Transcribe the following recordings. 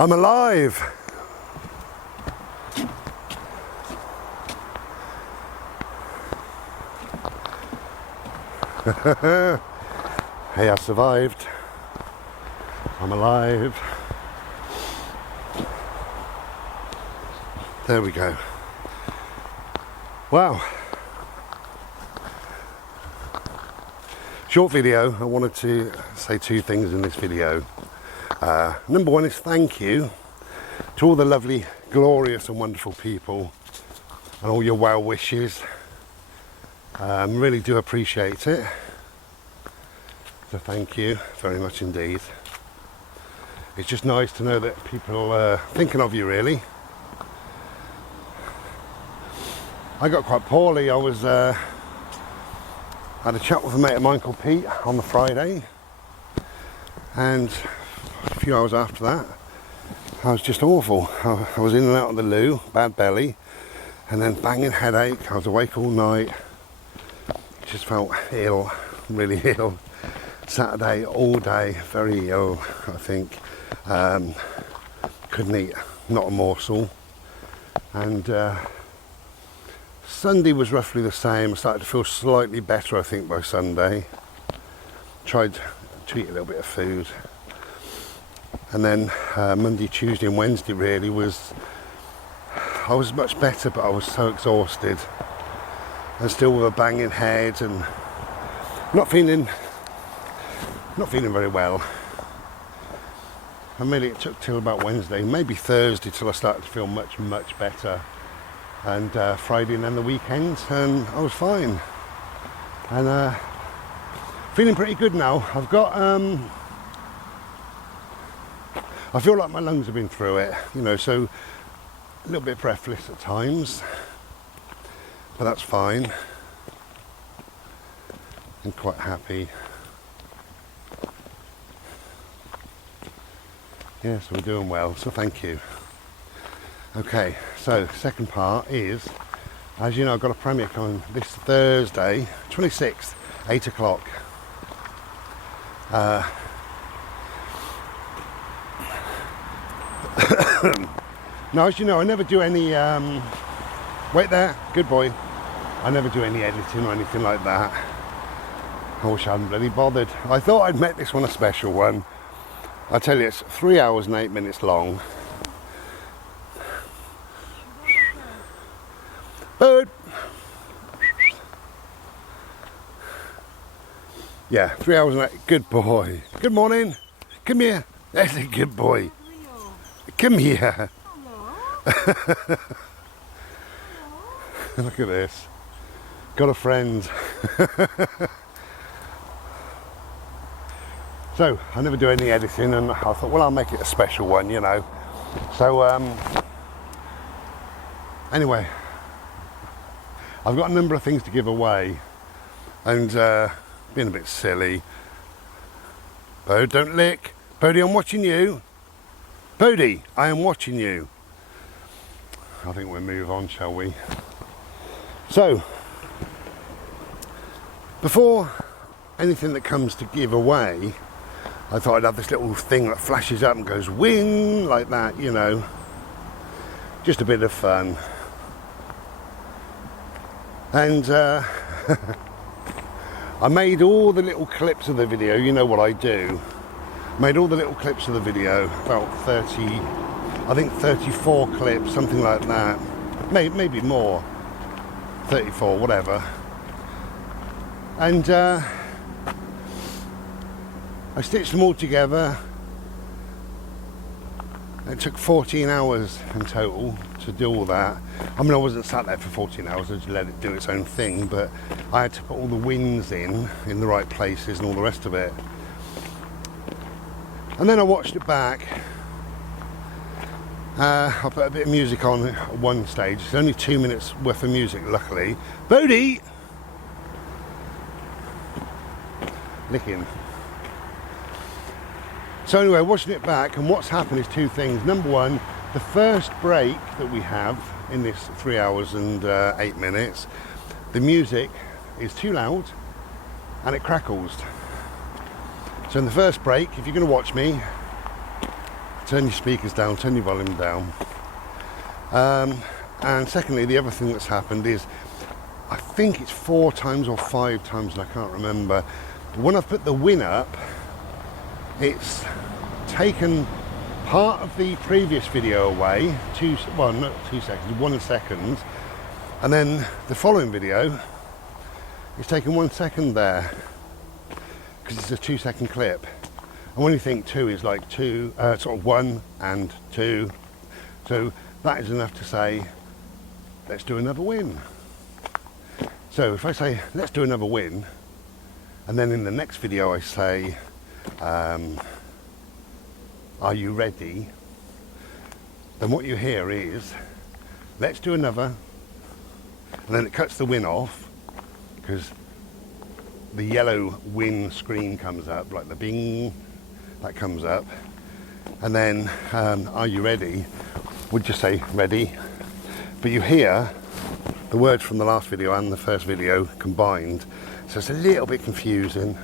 I'm alive. Hey, I survived. I'm alive. There we go. Wow. Short video. I wanted to say two things in this video. Number one is thank you to all the lovely, glorious and wonderful people and all your well wishes. Really do appreciate it. So thank you very much indeed. It's just nice to know that people are thinking of you, really. I got quite poorly. I had a chat with a mate of mine called Pete on the Friday, and a few hours after that I was just awful. I was in and out of the loo, bad belly, and then banging headache. I was awake all night, just felt ill, really ill. Saturday all day, very ill, I think. Couldn't eat, not a morsel. And Sunday was roughly the same. I started to feel slightly better, I think, by Sunday. Tried to eat a little bit of food. And then Monday, Tuesday and Wednesday really I was much better, but I was so exhausted. And still with a banging head and not feeling very well. And really it took till about Wednesday, maybe Thursday, till I started to feel much better. And Friday and then the weekend, and I was fine. And feeling pretty good now. I've got, I feel like my lungs have been through it, you know, so a little bit breathless at times, but that's fine. I'm quite happy. Yes, we're doing well, so thank you. Okay, so second part is, as you know, I've got a premiere on this Thursday, 26th, 8 o'clock. Now, as you know, I never do any, wait there, good boy. I never do any editing or anything like that. I wish I hadn't bloody bothered. I thought I'd make this one a special one. I tell you, it's 3 hours and 8 minutes long. Bird. Yeah, 3 hours and 8. Good boy. Good morning. Come here. That's a good boy. Come here. Look at this. Got a friend. So, I never do any editing, and I thought, well, I'll make it a special one, you know. So, anyway, I've got a number of things to give away, and being a bit silly. Bo, don't lick. Bodie, I'm watching you. Bodie, I am watching you. I think we'll move on, shall we? So, before anything that comes to give away, I thought I'd have this little thing that flashes up and goes wing, like that, you know. Just a bit of fun. And I made all the little clips of the video, you know what I do. Made all the little clips of the video, about 30, I think 34 clips, something like that. Maybe more, 34, whatever. And I stitched them all together. It took 14 hours in total to do all that. I mean, I wasn't sat there for 14 hours, I just let it do its own thing, but I had to put all the winds in the right places and all the rest of it. And then I watched it back. I put a bit of music on at one stage. It's only 2 minutes worth of music, luckily. Bodie! Licking. So anyway, watching it back, and what's happened is two things. Number one, the first break that we have in this 3 hours and 8 minutes, the music is too loud and it crackles. So in the first break, if you're going to watch me, turn your speakers down, turn your volume down. And secondly, the other thing that's happened is, I think it's 4 times or 5 times, and I can't remember, but when I've put the win up, it's taken part of the previous video away, not 2 seconds, 1 second, and then the following video, it's taken 1 second there, because it's a 2-second clip. And when you think 2 is like 2, sort of 1 and 2, so that is enough to say, let's do another win. So if I say, let's do another win, and then in the next video I say, are you ready? Then what you hear is, let's do another, and then it cuts the win off, because the yellow win screen comes up, like the bing, that comes up, and then are you ready would just say ready, but you hear the words from the last video and the first video combined, so it's a little bit confusing.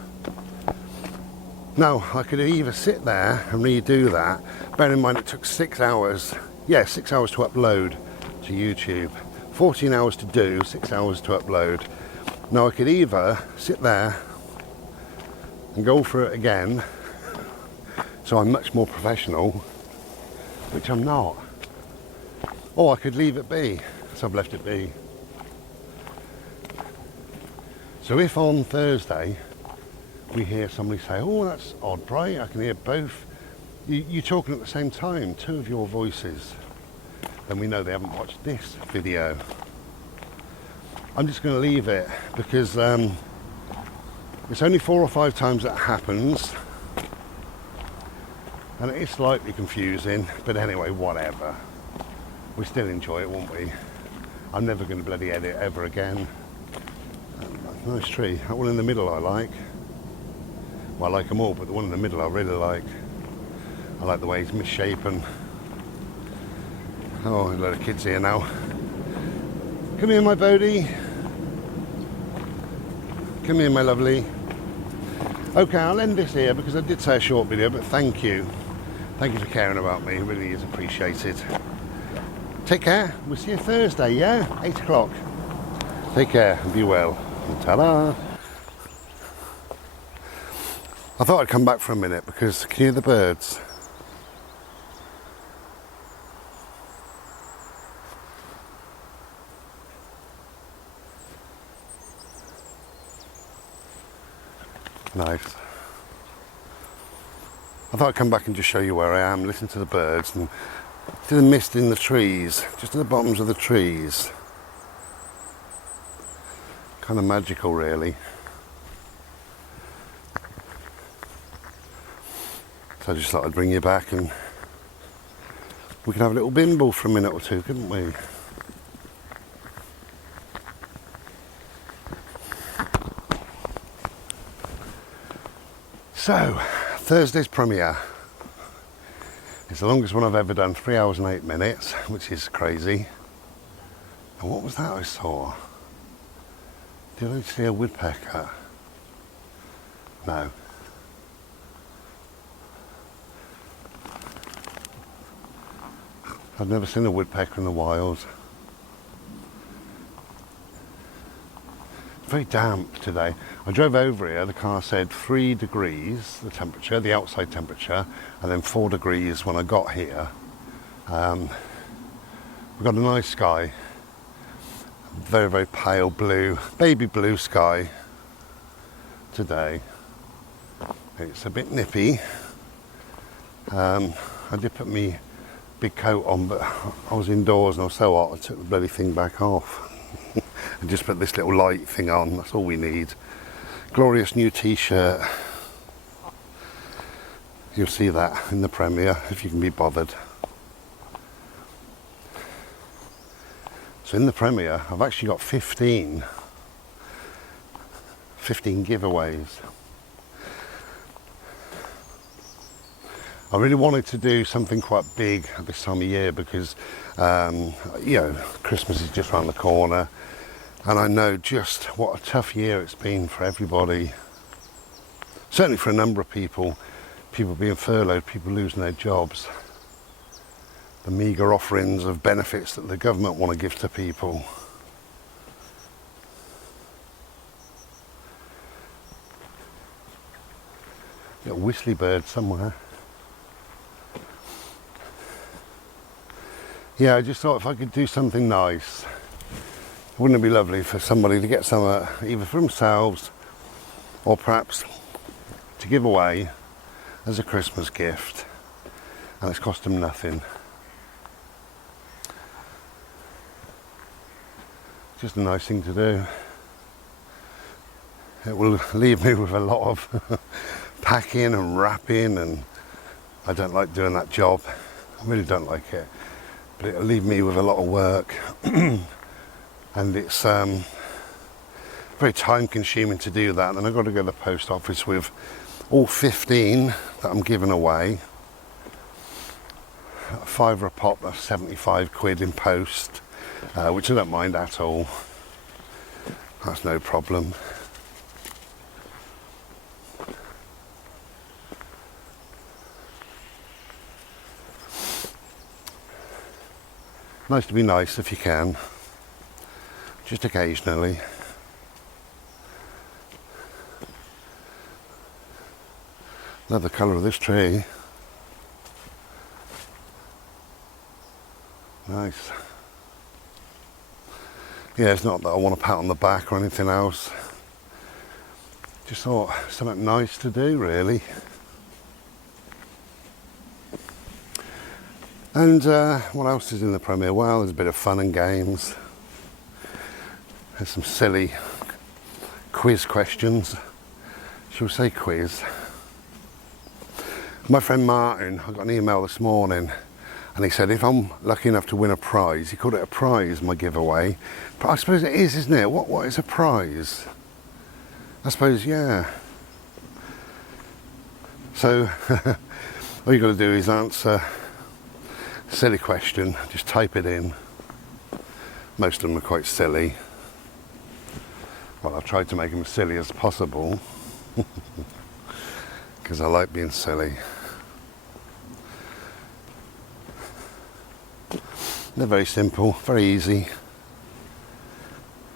Now I could either sit there and redo that, bear in mind it took 6 hours, 6 hours to upload to YouTube, 14 hours to do, 6 hours to upload. Now I could either sit there and go through it again, so I'm much more professional, which I'm not, or I could leave it be, so I've left it be. So if on Thursday we hear somebody say, oh that's odd, Bray, I can hear both, you talking at the same time, 2 of your voices, then we know they haven't watched this video. I'm just going to leave it, because it's only 4 or 5 times that happens, and it is slightly confusing, but anyway, whatever. We still enjoy it, won't we? I'm never going to bloody edit ever again. Nice tree. That one in the middle I like. Well, I like them all, but the one in the middle I really like. I like the way it's misshapen. Oh, a lot of kids here now. Come here, my Bodie. Come here, my lovely. Okay, I'll end this here because I did say a short video, but thank you. Thank you for caring about me. It really is appreciated. Take care. We'll see you Thursday, yeah? 8 o'clock. Take care and be well. Ta-da! I thought I'd come back for a minute because can you hear the birds? Nice. I thought I'd come back and just show you where I am, listen to the birds and to the mist in the trees, just at the bottoms of the trees. Kind of magical, really. So I just thought I'd bring you back and we could have a little bimble for a minute or two, couldn't we? So, Thursday's premiere. It's the longest one I've ever done, 3 hours and 8 minutes, which is crazy. And what was that I saw? Did I see a woodpecker? No. I've never seen a woodpecker in the wild. It's very damp today. I drove over here, the car said 3 degrees, the temperature, the outside temperature, and then 4 degrees when I got here. We've got a nice sky. Very, very pale blue, baby blue sky today. It's a bit nippy. I did put my big coat on, but I was indoors and I was so hot I took the bloody thing back off and just put this little light thing on. That's all we need. Glorious new t-shirt. You'll see that in the premiere if you can be bothered. So in the premiere I've actually got 15 giveaways. I really wanted to do something quite big at this time of year because you know, Christmas is just around the corner and I know just what a tough year it's been for everybody. Certainly for a number of people being furloughed, people losing their jobs. the meagre offerings of benefits that the government want to give to people. Little whistly bird somewhere. Yeah, I just thought if I could do something nice, wouldn't it be lovely for somebody to get some either for themselves or perhaps to give away as a Christmas gift, and it's cost them nothing. Just a nice thing to do. It will leave me with a lot of packing and wrapping, and I don't like doing that job. I really don't like it. But it'll leave me with a lot of work. And it's very time consuming to do that. And I've got to go to the post office with all 15 that I'm giving away. £5 a pop, that's 75 quid in post, which I don't mind at all. That's no problem. Nice to be nice if you can, just occasionally. Love the colour of this tree. Nice. Yeah, it's not that I want to pat on the back or anything else. Just thought something nice to do, really. And what else is in the premiere? Well, there's a bit of fun and games. There's some silly quiz questions. Shall we say quiz? My friend Martin, I got an email this morning, and he said if I'm lucky enough to win a prize, he called it a prize, my giveaway. But I suppose it is, isn't it? What is a prize? I suppose, yeah. So all you got to do is answer a silly question, just type it in. Most of them are quite silly. Well, I've tried to make them as silly as possible because I like being silly. They're very simple, very easy.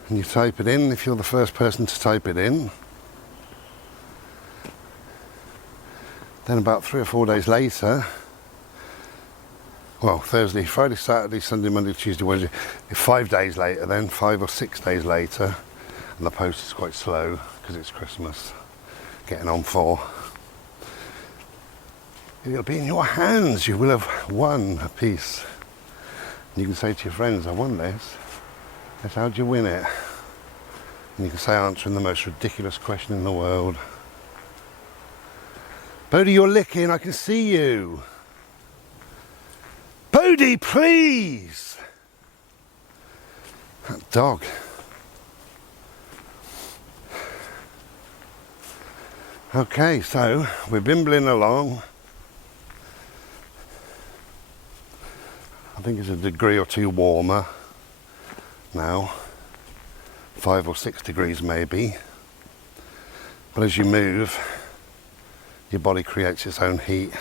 And you type it in if you're the first person to type it in. Then about 3 or 4 days later, well, Thursday, Friday, Saturday, Sunday, Monday, Tuesday, Wednesday, 5 days later then, 5 or 6 days later, and the post is quite slow because it's Christmas, getting on for. It'll be in your hands, you will have won a piece. And you can say to your friends, I won this. Yes, how'd you win it? And you can say answering the most ridiculous question in the world. Bodie, you're licking, I can see you. Bodie, please! That dog. Okay, so we're bimbling along. I think it's a degree or two warmer now. 5 or 6 degrees maybe. But as you move, your body creates its own heat.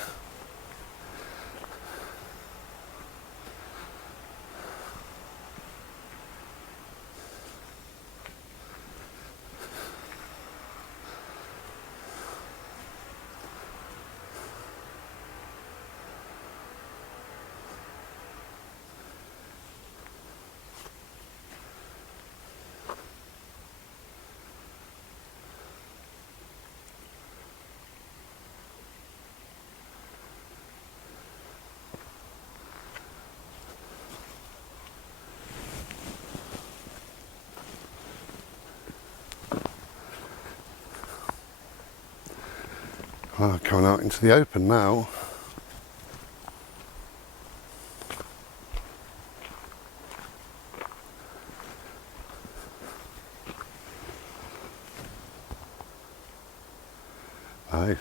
Well, coming out into the open now. Nice.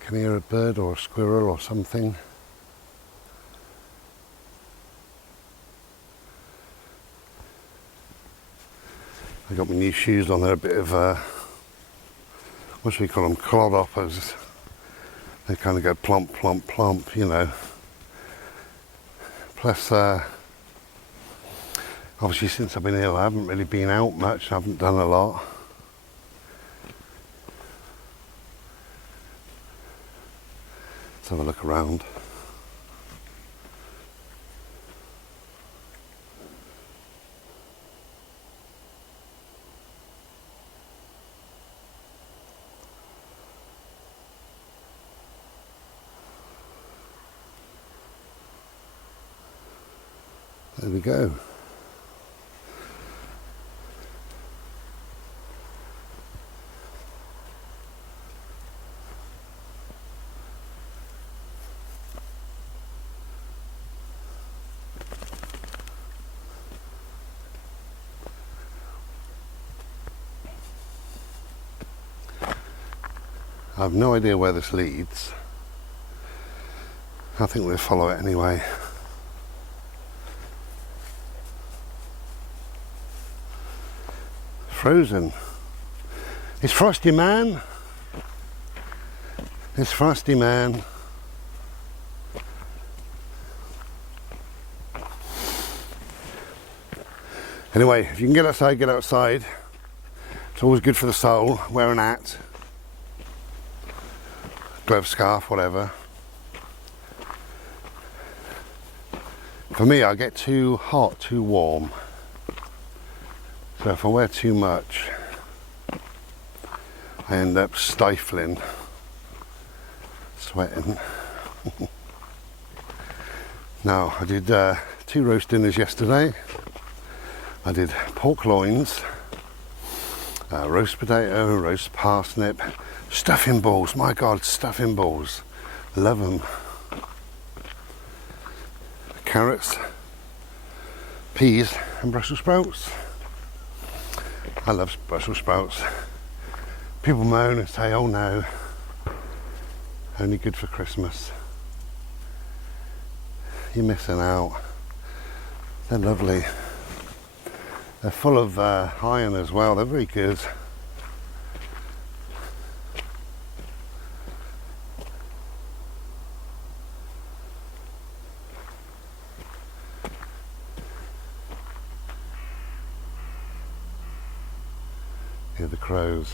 Can you hear a bird or a squirrel or something? I got my new shoes on. They're a bit of what should we call them? Clodhoppers. They kind of go plump, plump, plump, you know. Plus, obviously since I've been ill, I haven't really been out much. I haven't done a lot. Let's have a look around. There we go. I have no idea where this leads. I think we'll follow it anyway. Frozen. It's Frosty Man. It's Frosty Man. Anyway, if you can get outside, get outside. It's always good for the soul. Wear an hat, glove, scarf, whatever. For me, I get too hot, too warm. So if I wear too much, I end up stifling, sweating. Now, I did 2 roast dinners yesterday. I did pork loins, roast potato, roast parsnip, stuffing balls. My God, stuffing balls. Love them. Carrots, peas and Brussels sprouts. I love Brussels sprouts. People moan and say, oh no, only good for Christmas. You're missing out. They're lovely. They're full of iron as well. They're very good. Hear the crows.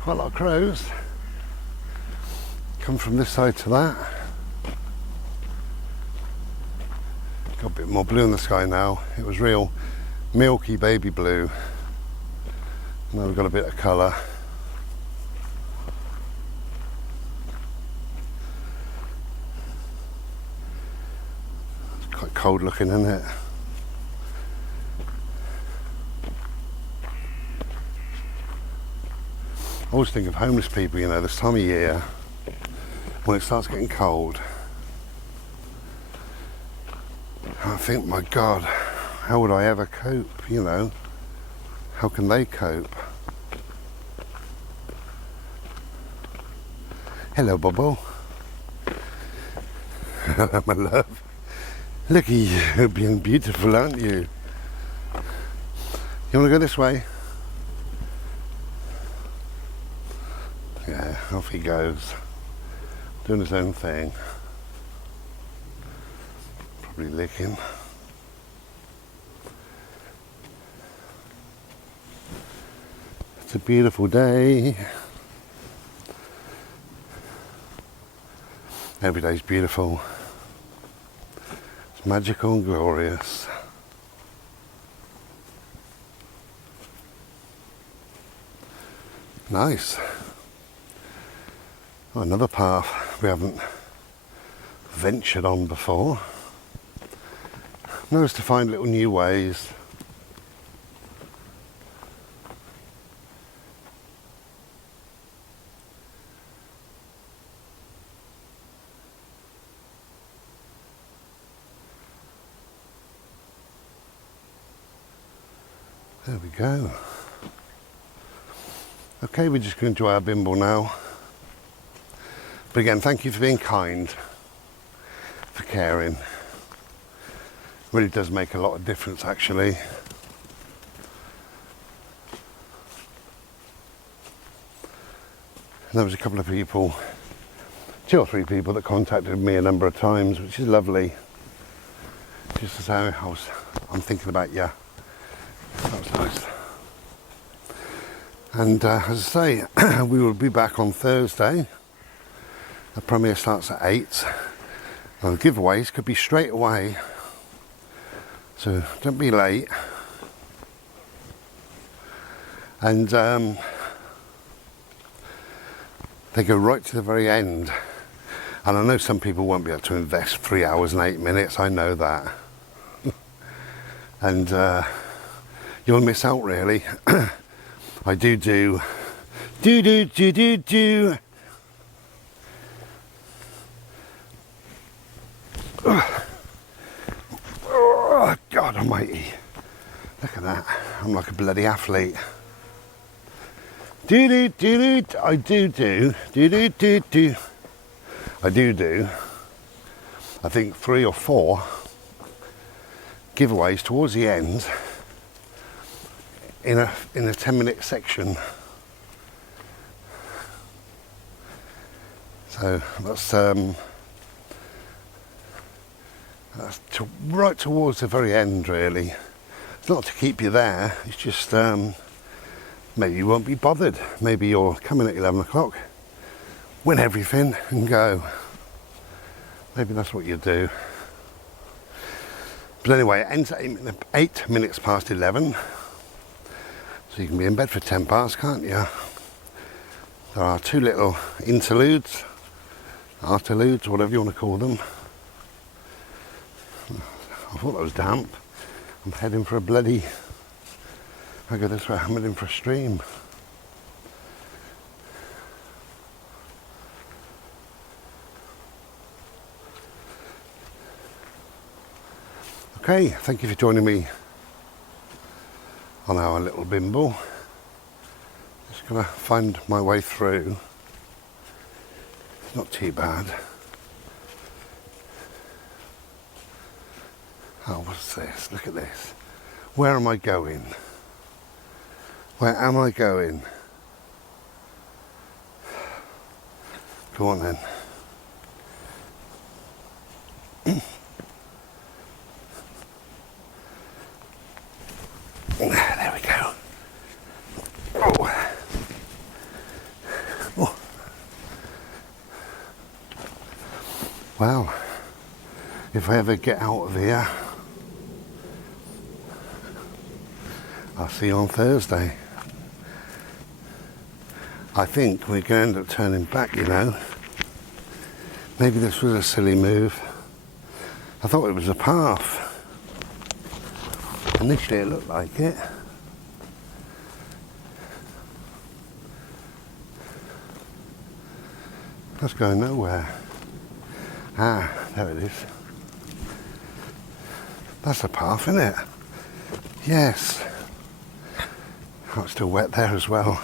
Quite a lot of crows. Come from this side to that. Got a bit more blue in the sky now. It was real milky baby blue. Now we've got a bit of colour. It's quite cold looking, isn't it? I always think of homeless people, you know, this time of year when it starts getting cold. I think, my God, how would I ever cope, you know? How can they cope? Hello, Bobo. Hello, my love. Look at you, being beautiful, aren't you? You want to go this way? Yeah, off he goes. Doing his own thing. Probably licking. It's a beautiful day. Every day's beautiful. It's magical and glorious. Nice. Oh, another path we haven't ventured on before. Nice to find little new ways. There we go. Okay, we're just going to enjoy our bimble now. But again, thank you for being kind, for caring. Really does make a lot of difference, actually. And there was a couple of people, 2 or 3 people that contacted me a number of times, which is lovely. Just to say, I'm thinking about you. That was nice. And as I say, we will be back on Thursday. The premiere starts at 8. And the giveaways could be straight away. So don't be late. And they go right to the very end. And I know some people won't be able to invest 3 hours and 8 minutes. I know that. And you'll miss out, really. I do. Oh, God almighty. Look at that. I'm like a bloody athlete. I do. I think 3 or 4 giveaways towards the end in a 10-minute section. So that's right towards the very end, really. It's not to keep you there, it's just maybe you won't be bothered. Maybe you'll come in at 11 o'clock, win everything and go. Maybe that's what you do. But anyway, it ends at 8 minutes past 11. So you can be in bed for 10 past, can't you? There are 2 little interludes, arterludes, whatever you want to call them. I thought that was damp. I'm heading for a bloody... I go this way, I'm heading for a stream. Okay, thank you for joining me on our little bimble. Just gonna find my way through. It's not too bad. Oh, what's this? Look at this. Where am I going? Where am I going? Go on then. There we go. Oh. Oh. Well, if I ever get out of here, I'll see you on Thursday. I think we're going to end up turning back, you know. Maybe this was a silly move. I thought it was a path. Initially it looked like it. That's going nowhere. Ah, there it is. That's a path, isn't it? Yes. Oh, it's still wet there as well.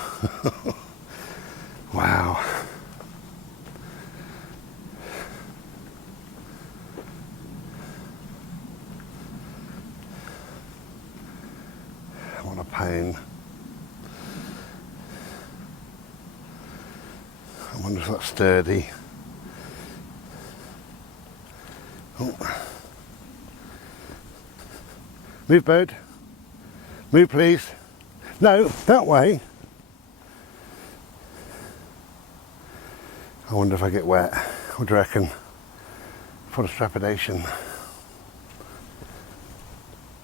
Wow. What a pain. I wonder if that's sturdy. Oh. Move, bird. Move, please. No, that way. I wonder if I get wet. What do you reckon? For the trepidation.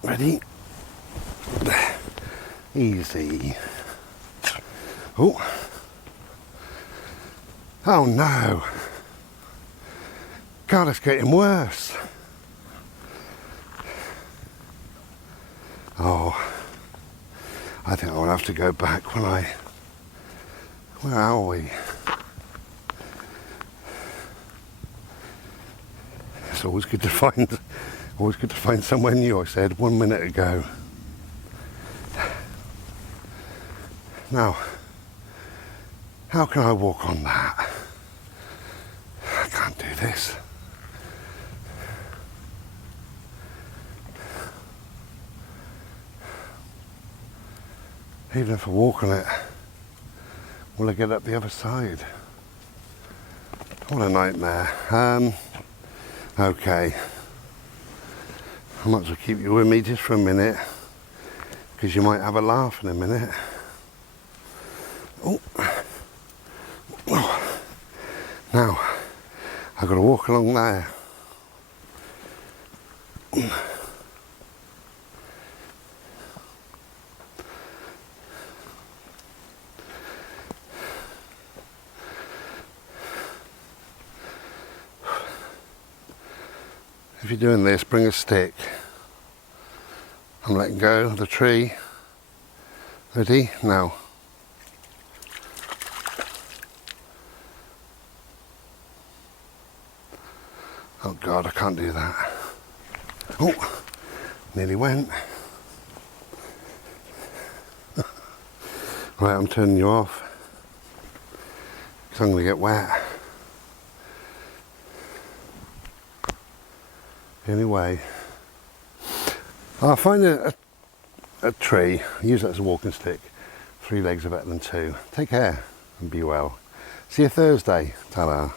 Ready? Easy. Oh. Oh no. God, it's getting worse. Oh. I think I'll have to go back when I... Where are we? It's always good to find somewhere new, I said 1 minute ago. Now, how can I walk on that? I can't do this. Even if I walk on it, will I get up the other side? What a nightmare. Okay. I might as well keep you with me just for a minute, because you might have a laugh in a minute. Oh. Now, I've got to walk along there. If you're doing this, bring a stick. I'm letting go of the tree. Ready? Now. Oh God, I can't do that. Oh, nearly went. Right, I'm turning you off, because I'm going to get wet. Anyway, I'll find a tree, use that as a walking stick. 3 legs are better than 2. Take care and be well. See you Thursday. Ta-da.